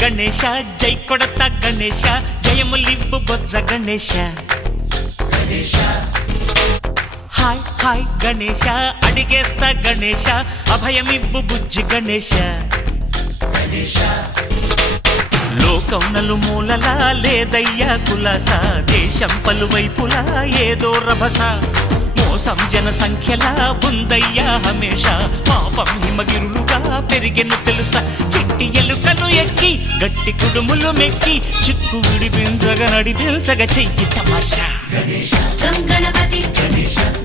గణేశ జై కొడత గణేశ జయములివ్వు బొజ్జ Ganesha hi hi Ganesha అడిగేస్తా Ganesha అభయమివ్వు బుజ్జి గణేశ లోకం నలుమూలలా లేదయ్యా కులాస దేశం పలువైపులా ఏదో రభస మోసం జన సంఖ్యలా ఉందయ్యా హమేష పాపం హిమగిరులుగా పెరిగెను తెలుసా చిట్టి ఎలుకను ఎక్కి గట్టి కుడుములు మెక్కి చిక్కు విడిపించగా నడిపించగా చెయ్యి తమాషా గం గణపతి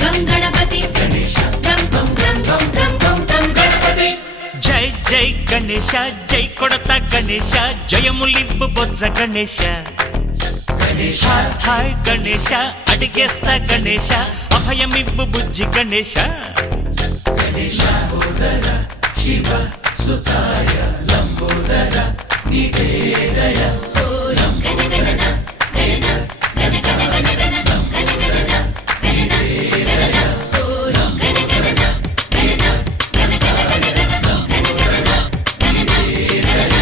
గం గణపతి గం గం గం గం గం గం గం గణపతి జై జై గణేశ జై కొడత గణేశ జయములివ్వు బొజ్జ గణేశ హాయ్ గణేశ అడిగేస్తా గణేశ అభయమివ్వు బుజ్జి గణేశ శివ సుతాయ లంబోదర నివేదయ గణ గణన గణన గణ గణ గణ గణ గణ గణన గణన గణన గణ గణన గణన గణ గణ గణ గణ గణ గణన గణన గణన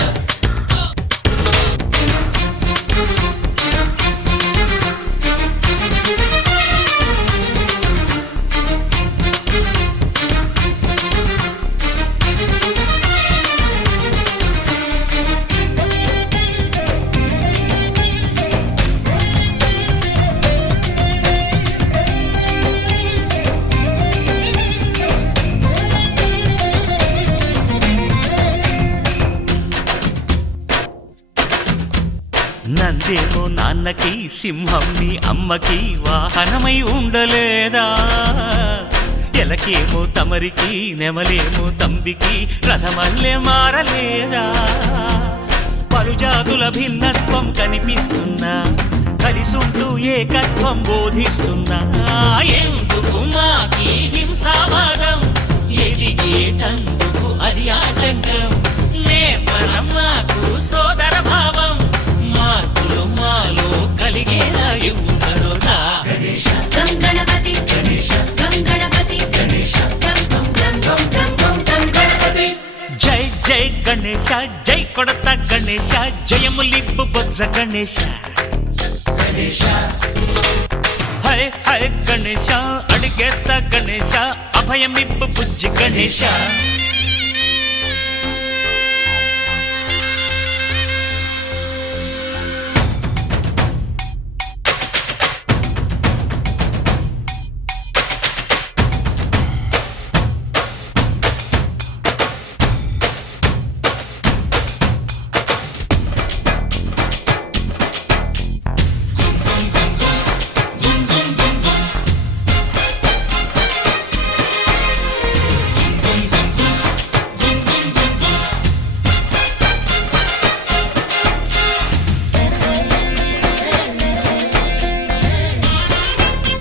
నందేమో నాన్నకి సింహం నీ అమ్మకి వాహనమై ఉండలేదా ఎలకేమో తమరికి నెమలేమో తంబికి రథమల్లే మారలేదా పలుజాతుల భిన్నత్వం కనిపిస్తున్నా కలిసుంటూ ఏకత్వం బోధిస్తున్నా ఎందుకు మాకి హింసావాదం ఎదిగేటందుకు అది ఆటంకం నేపరం మాకు సోదర భావం మార్పులు మాలో కలిగేలా భరోసా గం గణపతి గం గణపతి గం గం గం గం గం గం గం గణపతి జై జై గణేశ జై కొడత గణేశ జయములివ్వు బొజ్జ గణేశ హై హై గణేశ అడిగేస్తా గణేశ అభయమివ్వు బుజ్జి గణేశ